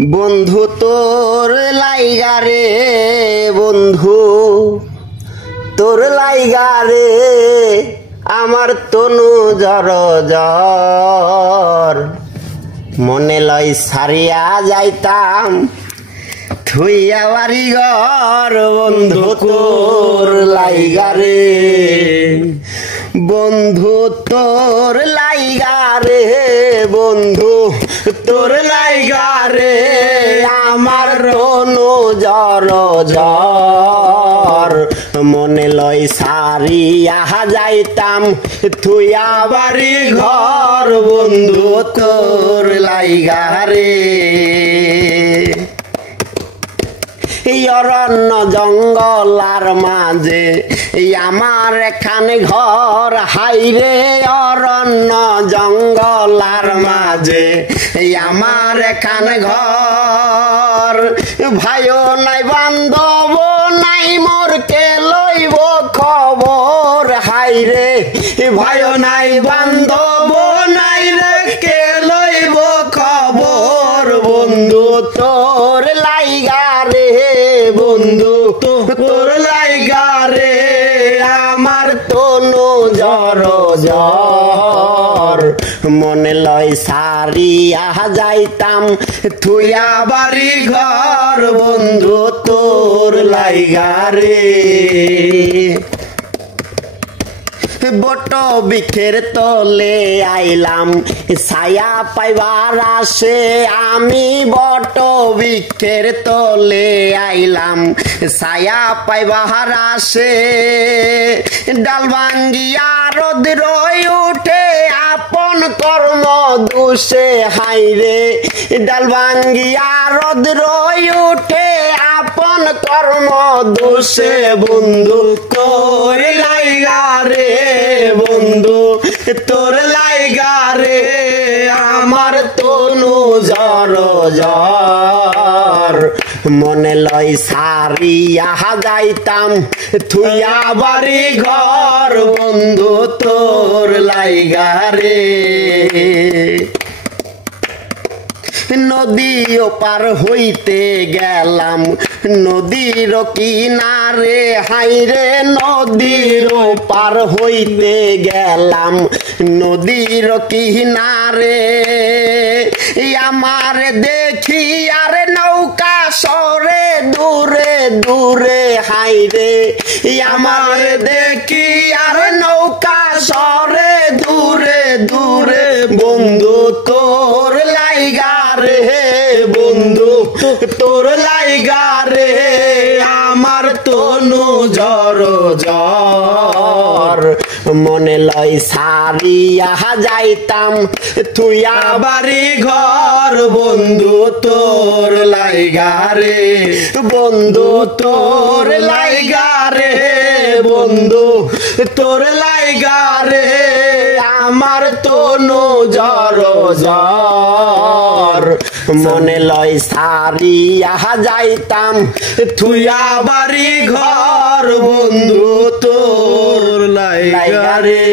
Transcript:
বন্ধু তোর লাইগা রে বন্ধু তোর লাইগা রে আমার তনু জর জর মনে লয় সারিয়া যাইতাম থুইয়া বাড়ি ঘর বন্ধু তোর লাইগা রে বন্ধু তোর লাইগা রে বন্ধু তোর লাইগা রে আমার তনু জর জর মনে লয় সারিয়া যাইতাম থুইয়া বাড়ি ঘর বন্ধু তোর লাইগা রে অরণ্য জঙ্গলার মাঝে আমার এখানে ঘর হাইরে অরণ্য জঙ্গলার মাঝে আমার এখানে ঘর ভাইও নাই বান্ধব নাই মোর কে লইব খবর হাইরে ভাইও নাই বান্ধব নাই রে কে লইব খবর বন্ধু তোর লাইগা রে বন্ধু তোর লাইগা রে আমার তনু জর জর মনে লয় সারিয়া যাইতাম থুইয়া বাড়ি ঘর বন্ধু তোর লাইগা রে বট বৃক্ষের তলে আইলাম ছায়া পাইবার আসে আমি বট বৃক্ষের তলে আইলাম ছায়া পাইবার আসে ডাল ভাঙ্গিয়া রোদ উঠে আপন কর্ম দুষে হাইরে ডাল ভাঙ্গিয়া রোদ উঠে আপন কর্ম দুষে বন্ধু তোর লাইগা রে বন্ধু তোর লাইগা রে আমার তনু জর জর মনে লয় সারিয়া যাইতাম থুইয়া বাড়ি ঘর বন্ধু তোর লাইগা রে নদী ওপার হইতে গেলাম নদীর কিনারে হাইরে নদীর ওপার হইতে গেলাম নদীর কিনারে আমার দেখি আর নৌকা সরে দূরে দূরে হাইরে আমার দেখি আর নৌকা সরে দূরে দূরে বন্ধু তোর লাইগা রে বন্ধু তোর লাইগা রে আমার তনু জর জর মনে লয় সারিয়া যাইতাম থুইয়া বাড়ি ঘর বন্ধু তোর লাইগা রে বন্ধু তোর লাইগা রে বন্ধু তোর লাইগা রে আমার তনু জর জর মনে লয় সারিয়া যাইতাম থুইয়া বাড়ি ঘর বন্ধু তোর লাইগা রে।